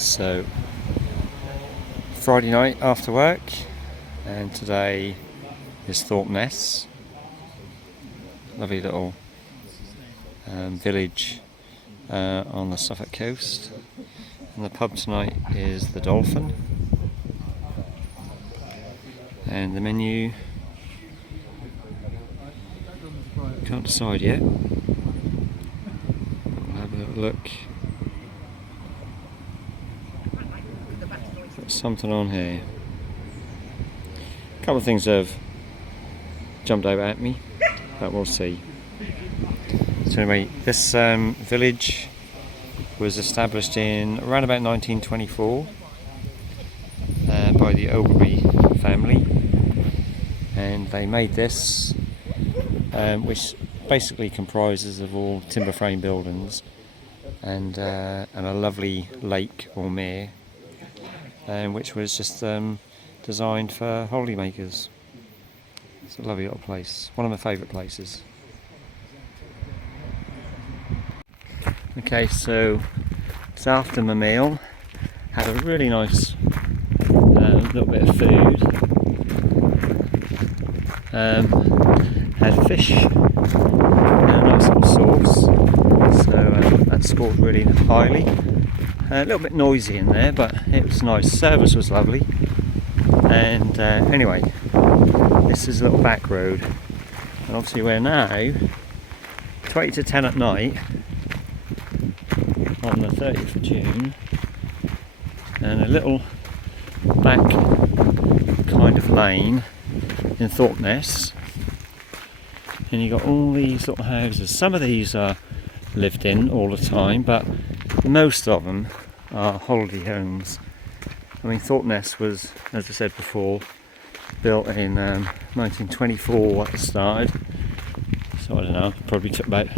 So, Friday night after work, and today is Thorpeness, lovely little village on the Suffolk coast. And the pub tonight is the Dolphin, and the menu, can't decide yet. We'll have a little look. Got something on here. A couple of things have jumped out at me, but we'll see. So anyway, this village was established in around about 1924 by the Ogilvy family, and they made this, which basically comprises of all timber frame buildings and a lovely lake or meare, which was just designed for holidaymakers. It's a lovely little place, one of my favourite places. Okay, so it's after my meal. Had a really nice little bit of food. Had fish and a nice little sauce, so that scored really highly. A little bit noisy in there, but it was nice. Service was lovely. And anyway, this is a little back road, and obviously we're now 20 to 10 at night on the 30th of June, and a little back kind of lane in Thorpeness, and you got all these little houses. Some of these are lived in all the time, but most of them are holiday homes. I mean, Thorpeness was, as I said before, built in 1924 at the start. So I don't know, probably took about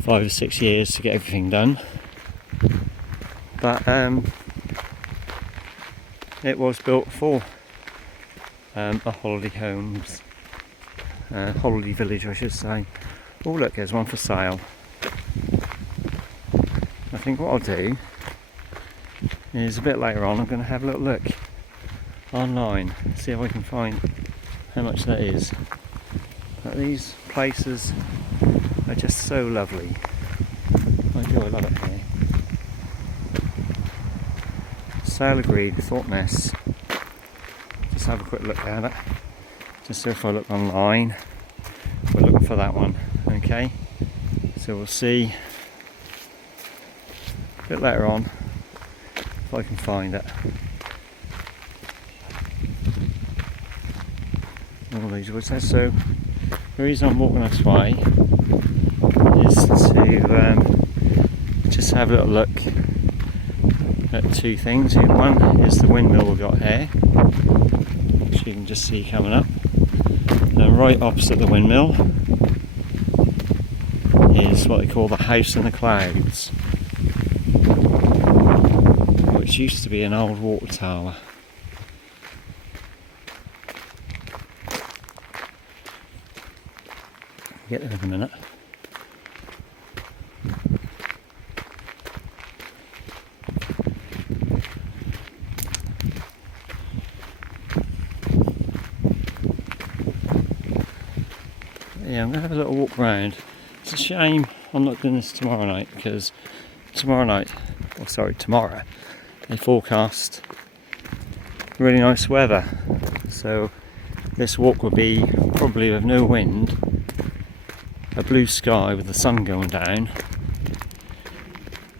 5 or 6 years to get everything done. But it was built for a holiday homes, holiday village I should say. Oh look, there's one for sale. I think what I'll do is a bit later on I'm going to have a little look online, see if I can find how much that is. But these places are just so lovely. I love it here. Sale agreed, Thorpeness. Just have a quick look at it. Just so if I look online, we're looking for that one. Okay, so we'll see a bit later on if I can find it. All these woods there. So the reason I'm walking this way is to just have a little look at two things. One is the windmill we've got here, which you can just see coming up, and right opposite the windmill is what they call the house in the clouds, which used to be an old water tower. Get there in a minute. Yeah, I'm going to have a little walk around. It's a shame I'm not doing this tomorrow night, because tomorrow, they forecast really nice weather. So this walk will be probably with no wind, a blue sky with the sun going down,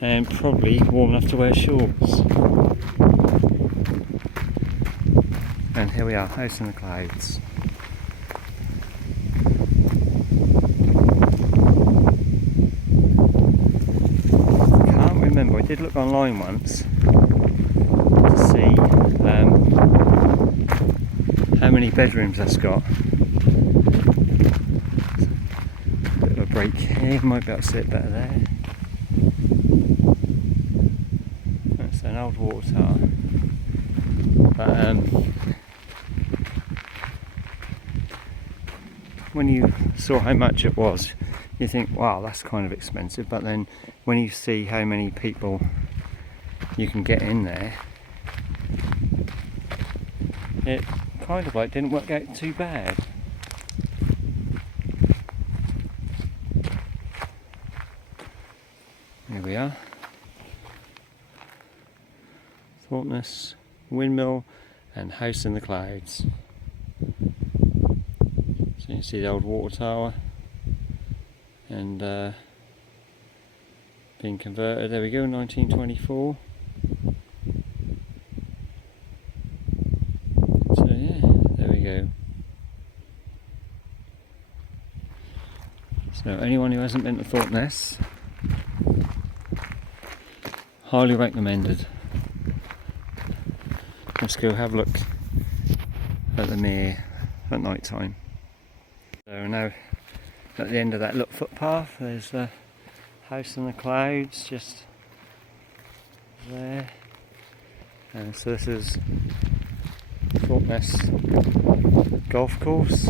and probably warm enough to wear shorts. And here we are, house in the clouds. Can't remember, I did look online once to see how many bedrooms that's got. Bit of a break here, might be able to sit better there. That's an old water tower. But when you saw how much it was, you think, wow, that's kind of expensive. But then when you see how many people you can get in there, it kind of like didn't work out too bad. Here we are. Thorpeness, windmill and house in the clouds. So you can see the old water tower and being converted. There we go, 1924. So yeah, there we go. So anyone who hasn't been to Thorpeness, highly recommended. Let's go have a look at the meare at night time. So now at the end of that little footpath, there's the house in the clouds just there. And so this is Thorpeness golf course.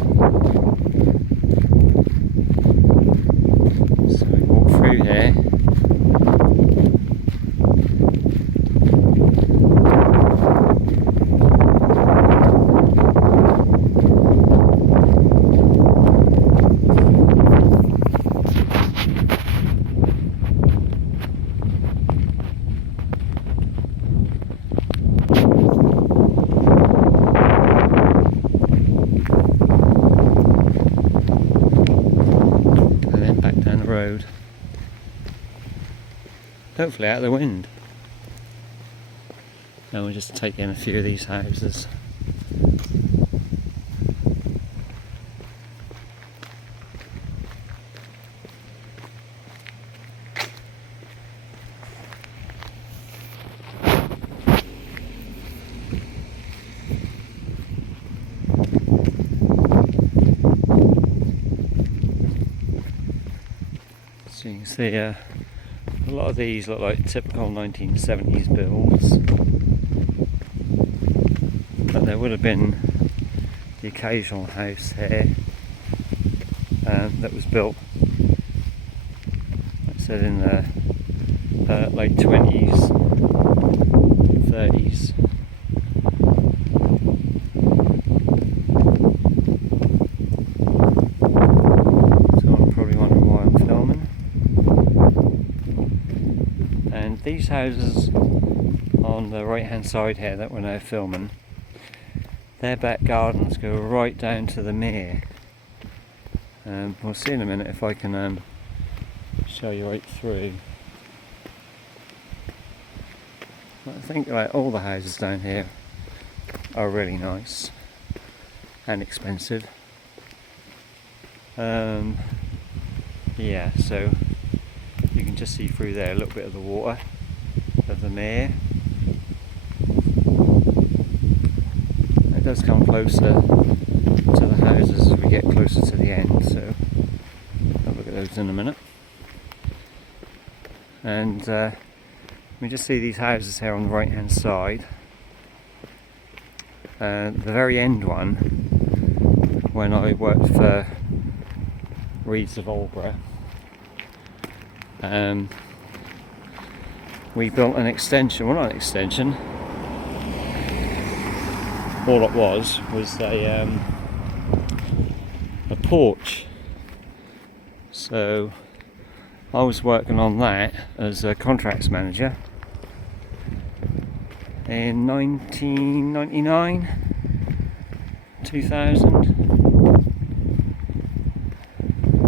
So we walk through here. Road, hopefully out of the wind. And we'll just take in a few of these houses. So you can see a lot of these look like typical 1970s builds, but there would have been the occasional house here that was built, like I said, in the late 20s, 30s. And these houses on the right hand side here that we're now filming, their back gardens go right down to the meare. We'll see in a minute if I can show you right through. But I think like all the houses down here are really nice and expensive. Yeah, so you can just see through there a little bit of the water of the meare. It does come closer to the houses as we get closer to the end, so I'll look at those in a minute. And we just see these houses here on the right hand side. The very end one, when I worked for Reeds of Aldborough, we built an extension, well not an extension, all it was a porch. So I was working on that as a contracts manager in 1999, 2000,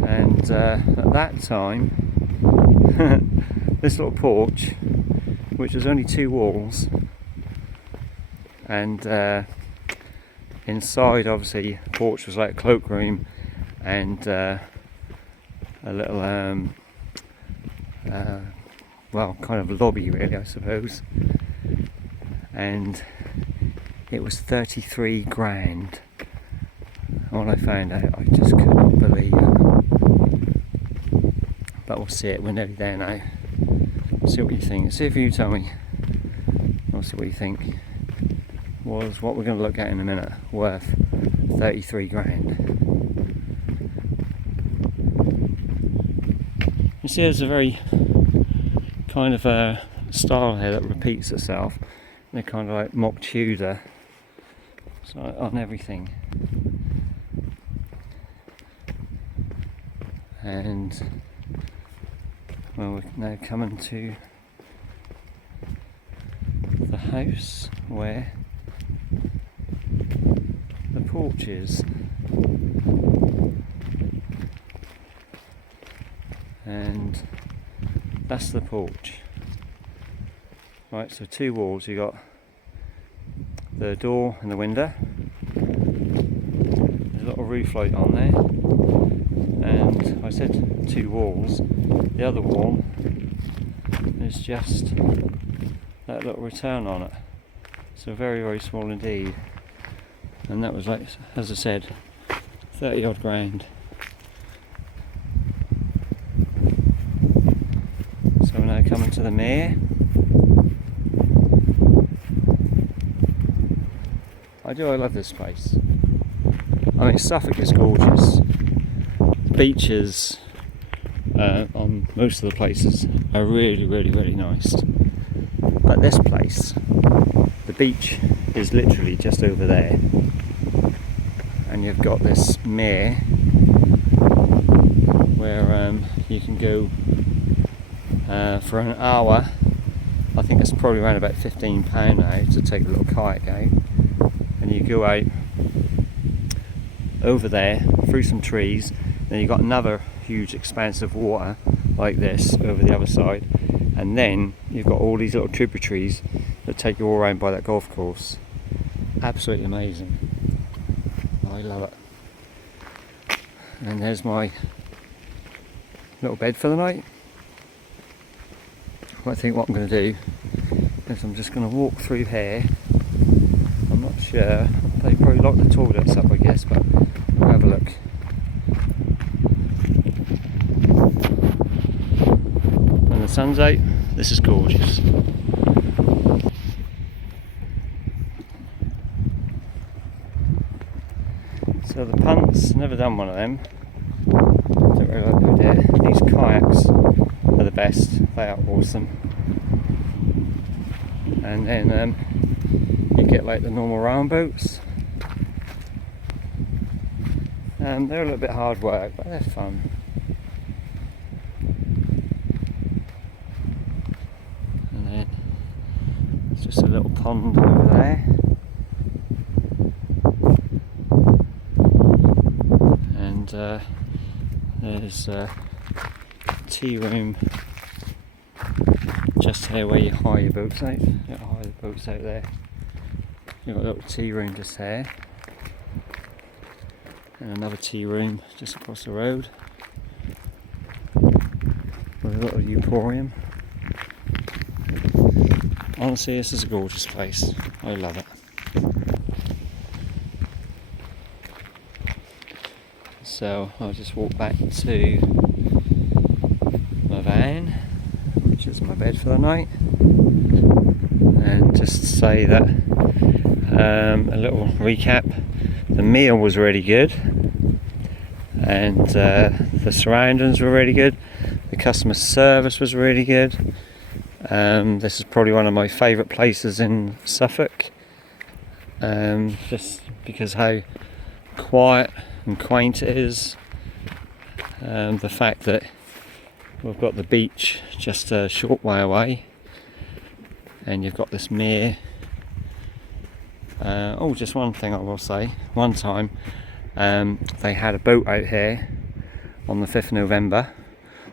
and at that time this little porch, which was only 2 walls, and inside obviously the porch was like a cloakroom and a little well, kind of lobby really, I suppose, and it was 33 grand. And when I found out, I just couldn't believe it. But we'll see it, we're nearly there now. See what you think, see if you tell me, I'll see what you think was what we're going to look at in a minute, worth 33 grand. You see there's a very kind of a style here that repeats itself. They're kind of like mock Tudor, so on everything. And well, we're now coming to the house where the porch is. And that's the porch. Right, so two walls, you got the door and the window. There's a little roof light on there. And I said two walls. The other wall is just that little return on it. So very, very small indeed. And that was, like, as I said, 30 odd grand. So we're now coming to the meare. I love this place. I mean, Suffolk is gorgeous. Beaches on most of the places are really, really, really nice. But this place, the beach is literally just over there. And you've got this meare where you can go for an hour. I think it's probably around about £15 now to take a little kayak out. And you go out over there through some trees, then you've got another huge expanse of water like this over the other side, and then you've got all these little tributaries that take you all around by that golf course. Absolutely amazing. I love it. And there's my little bed for the night. I think what I'm going to do is I'm just going to walk through here. I'm not sure, they probably lock the toilets up I guess, but we'll have a look. When the sun's out, this is gorgeous. So the punts, never done one of them. Don't really like the idea. These kayaks are the best, they are awesome. And then you get like the normal round boats. They're a little bit hard work, but they're fun. And then it's just a little pond over there. And there's a tea room just here where you hire your boats out. You hire the boats out there. You've got a little tea room just there. And another tea room just across the road. With a little emporium. Honestly, this is a gorgeous place. I love it. So I'll just walk back to my van, which is my bed for the night, and just say that a little recap. The meal was really good, and the surroundings were really good. The customer service was really good. This is probably one of my favourite places in Suffolk, just because how quiet and quaint it is. The fact that we've got the beach just a short way away, and you've got this meare. Just one thing I will say. One time they had a boat out here on the 5th of November,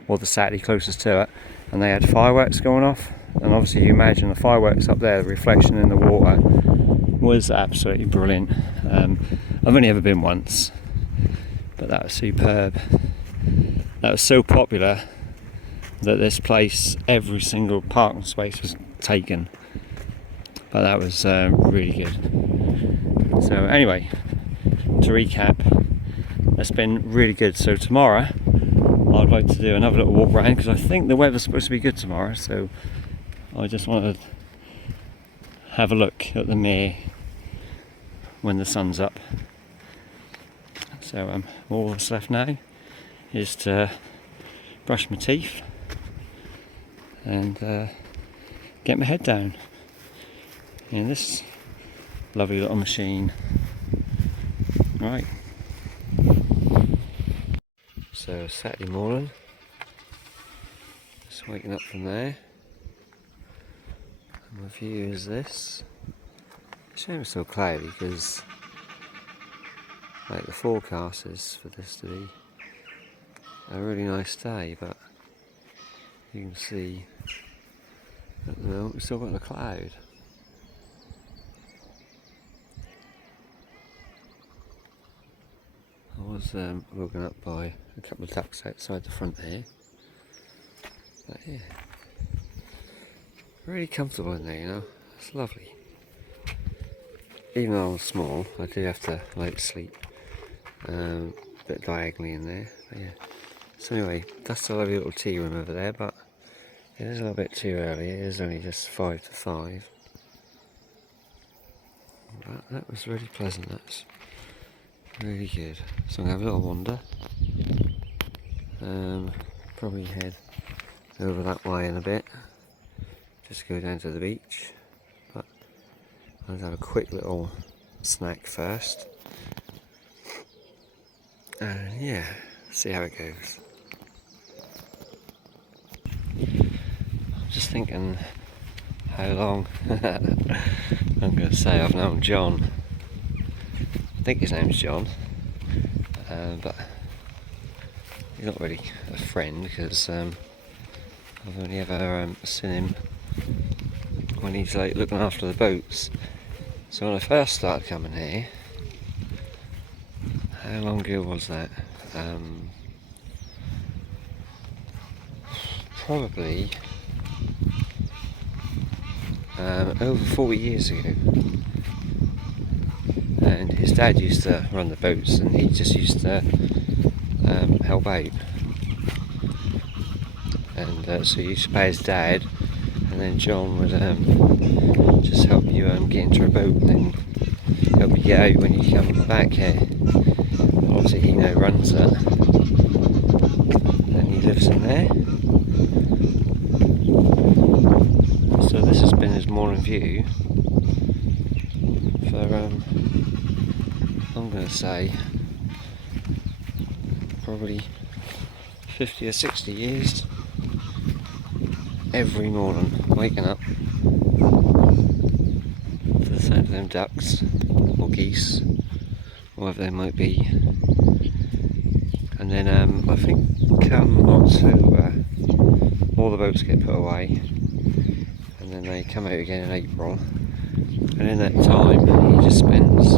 or the Saturday closest to it, and they had fireworks going off. And obviously you imagine the fireworks up there, the reflection in the water was absolutely brilliant. I've only ever been once, but that was superb. That was so popular that this place, every single parking space was taken. But that was really good. So anyway, to recap, it's been really good. So tomorrow I'd like to do another little walk around, because I think the weather's supposed to be good tomorrow. So I just want to have a look at the meare when the sun's up. So all that's left now is to brush my teeth and get my head down in this lovely little machine. Right. So Saturday morning, just waking up from there. And my view is this. Shame it's so cloudy because like the forecast is for this to be a really nice day, but you can see at the moment we've still got a cloud. I was woken up by a couple of ducks outside the front here, but yeah, really comfortable in there, you know. It's lovely. Even though I'm small, I do have to like sleep a bit diagonally in there. But yeah. So anyway, that's a lovely little tea room over there, but it is a little bit too early. It is only just 5 to 5. But that was really pleasant. That's really good. So I'm gonna have a little wander. Probably head over that way in a bit. Just go down to the beach. But I'll have a quick little snack first. And yeah, see how it goes. I'm just thinking how long I'm going to say I've known John. I think his name's John, but he's not really a friend because I've only ever seen him when he's like looking after the boats. So when I first started coming here, how long ago was that? Probably over 40 years ago. And his dad used to run the boats and he just used to help out. And so you used to pay his dad, and then John would just help you get into a boat and then help you get out when you come back here. Obviously he now runs it and he lives in there. So this has been his morning view for I'm going to say probably 50 or 60 years. Every morning waking up to the sound of them ducks or geese, whatever they might be, and then I think come October all the boats get put away and then they come out again in April, and in that time he just spends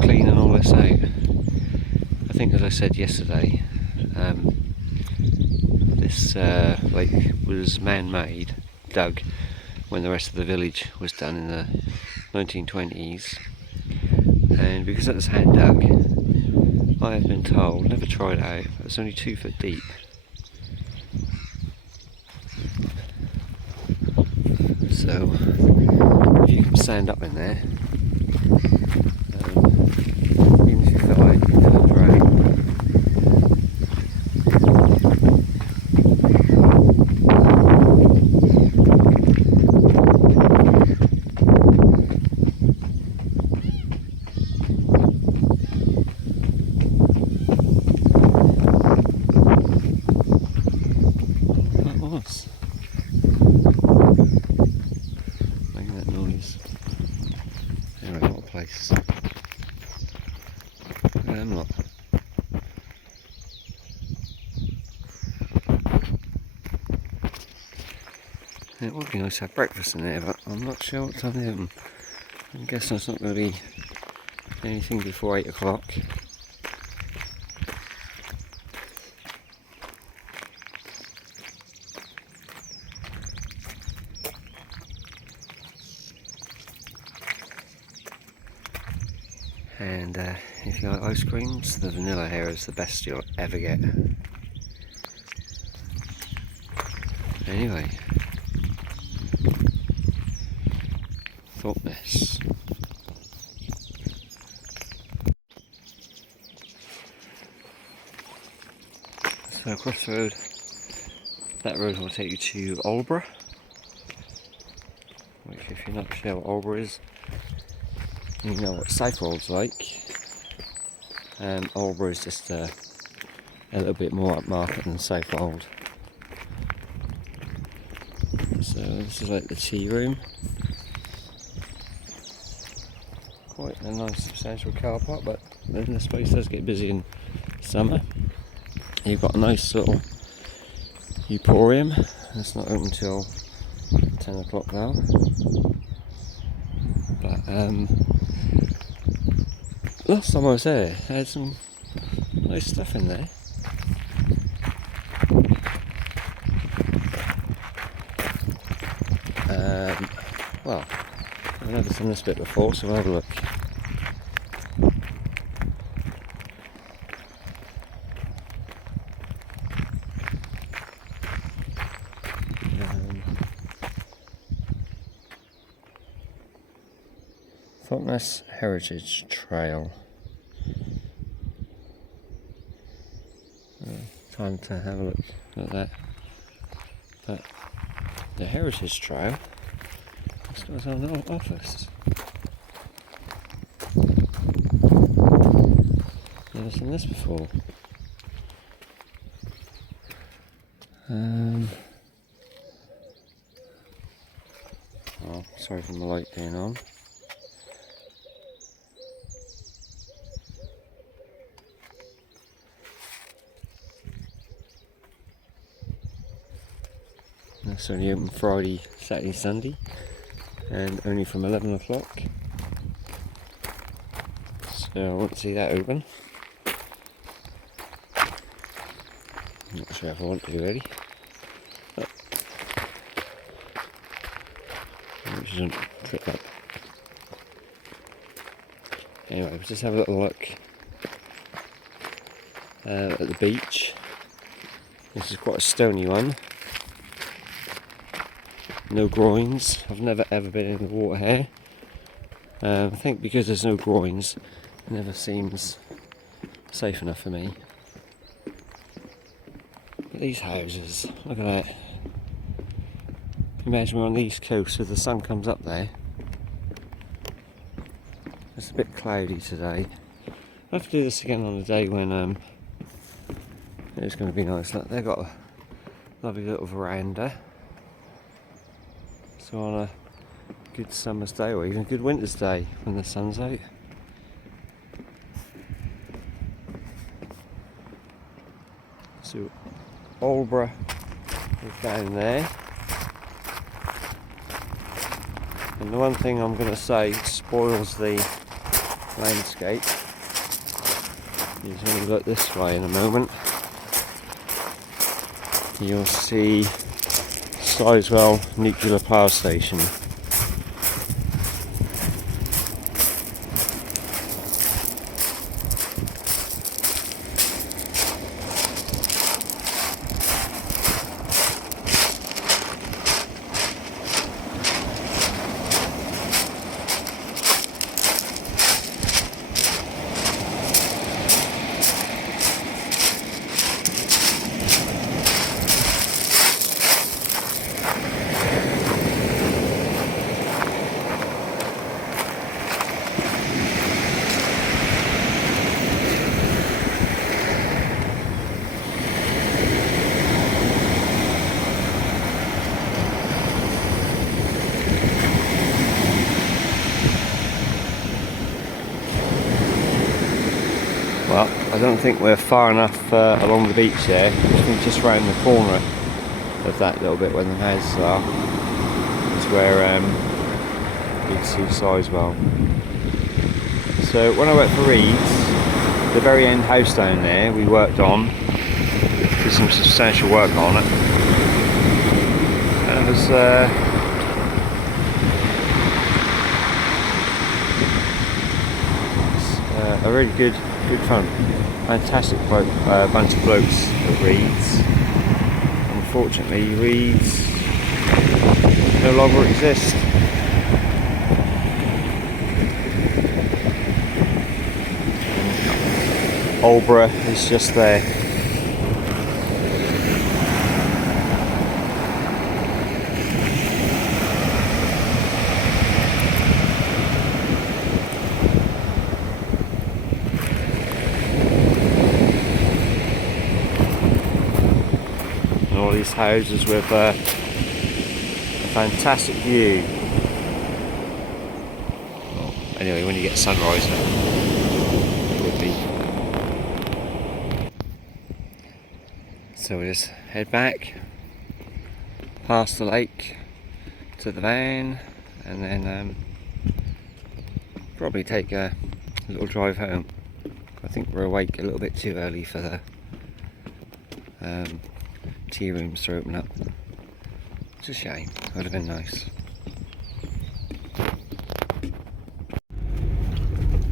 cleaning all this out. I think, as I said yesterday, this lake was man-made, dug when the rest of the village was done in the 1920s, and because it was hand dug, I have been told, never tried it out, it's only 2 foot deep. So if you can stand up in there, even if you feel like you're going to drown. That was making that noise. Anyway, what a place. I'm not. It would be nice to have breakfast in there, but I'm not sure what time they open. I'm guessing it's not going to be anything before 8 o'clock. And if you like ice creams, the vanilla here is the best you'll ever get. Anyway, Thorpeness. So across the road, that road will take you to Aldeburgh, which if you're not sure what Albury is, you know what Suffolk's like. Albury is just a little bit more upmarket than Suffolk. So this is like the tea room. Quite a nice substantial car park, but then the space does get busy in summer. You've got a nice little emporium. It's not open till 10 o'clock now. But last time I was there, they had some nice stuff in there. Well, I've never seen this bit before, so we'll have a look. Thorpeness Heritage Trail. Time to have a look at that. But the Heritage Trail still has an office. Never seen this before. Oh, sorry for the light being on. That's only open Friday, Saturday, Sunday, and only from 11 o'clock. So I want to see that open. I'm not sure if I want to really. Oh. Which isn't trip up. Anyway, we'll just have a little look at the beach. This is quite a stony one. No groins. I've never ever been in the water here. I think because there's no groins, it never seems safe enough for me. But these houses, look at that. Imagine we're on the east coast, so the sun comes up there. It's a bit cloudy today. I'll have to do this again on a day when it's going to be nice. Look, they've got a lovely little veranda. So on a good summer's day, or even a good winter's day when the sun's out. So Albury is down there. And the one thing I'm going to say spoils the landscape is when you look this way in a moment, you'll see Sizewell Nuclear Power Station. Well, I don't think we're far enough along the beach there. I think just round the corner of that little bit where the houses are is where you can see Sizewell. So when I worked for Reeds, the very end house down there we worked on, did some substantial work on it, and it was a really good fun. Fantastic bunch of blokes at Reeds. Unfortunately, Reeds no longer exist. Albury is just there. of these houses with a fantastic view. Well, anyway, when you get sunrise, it would be. So we just head back past the lake to the van, and then probably take a little drive home. I think we're awake a little bit too early for the tea rooms to open up. It's a shame, it would have been nice.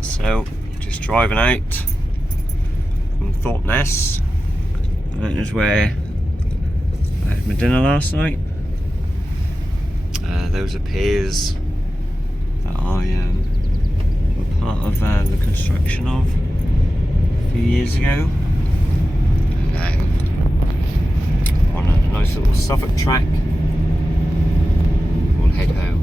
So, just driving out from Thorpeness. That is where I had my dinner last night. Those are piers that I were part of the construction of a few years ago. And now on a nice little Suffolk track, we'll head home.